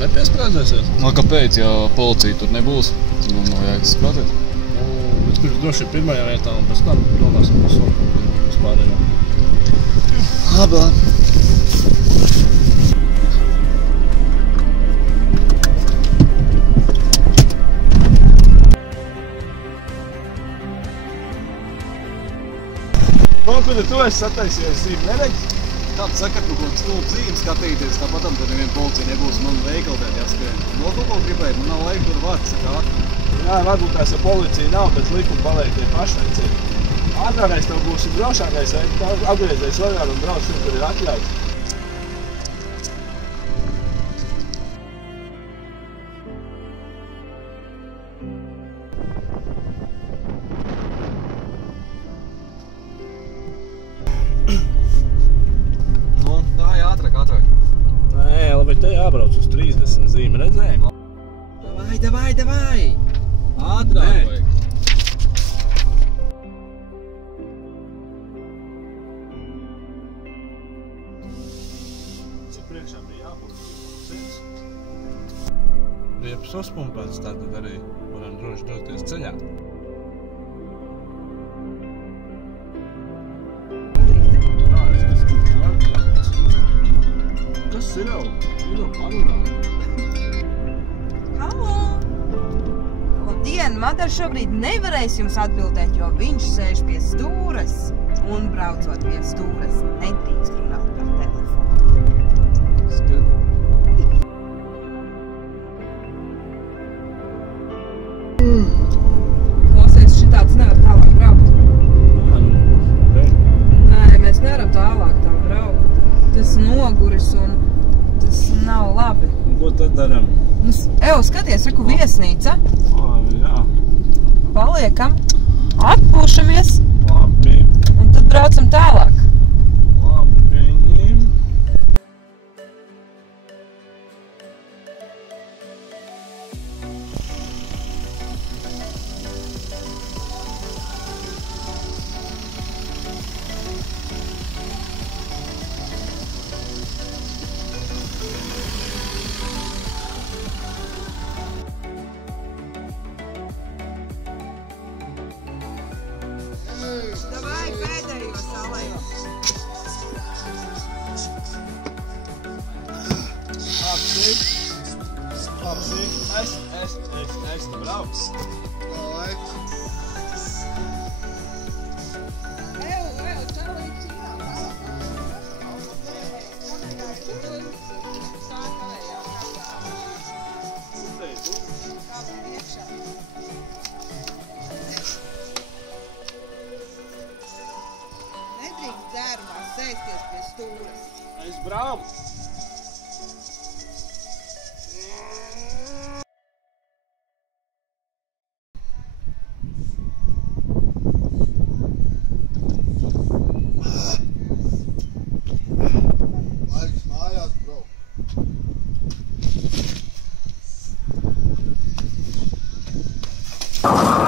nepiesprādzēsies? No kāpēc, ja policija tur nebūs? Tad man nav jēgas sprādzēt. Vispirms droši ir pirmajā vietā un pēc tam domāsim par soku vispārējo. Labi. Konfidi, tu esi sataisījies zīmi, neredzi? Tāda saka, ka kaut stulbu zīmi skatīties, tāpatam tad neviena policija nebūs, man veikaltēt jāskrien. No kaut ko gribēt, man nav laika tur vārds sakāt. Jā, varbūt tās ar policiju nav, bet likumi paliek tie pašveicīgi. Ātrākais tev būs drošākais, atgriezies vaļā un brauc tur, kur ir atļauts. Ātrāk. Nē, labi, te jābrauc uz 30 zīmi, redzēji? Davai! Ātrāk vajag! Cik priekšā bija jābūt? 100? Riepas uzpumpēts, tātad arī varam droši doties ceļā. Kas ir jau? Ir jau parunā. Halo! Labdien! Madara šobrīd nevarēs jums atbildēt, jo viņš sēž pie stūres. Un braucot pie stūres, nedrīkst runāt par telefonu. Skat. Klausies, šitāds nevar tālāk braukt. Nē, mēs nevaram tālāk tā braukt. Tas noguris un tas nav labi. Un ko tad daram? Evo, skaties, reku viesnīca. Jā. Paliekam, atpūšamies Labi. un tad braucam tālāk. Labi. Davai, pēdējo salē. Apsīk. Es te brauc. Nedrīkst dzērumā sēsties pie stūres. Es brauc. Laiks mājās, bro. Thank you.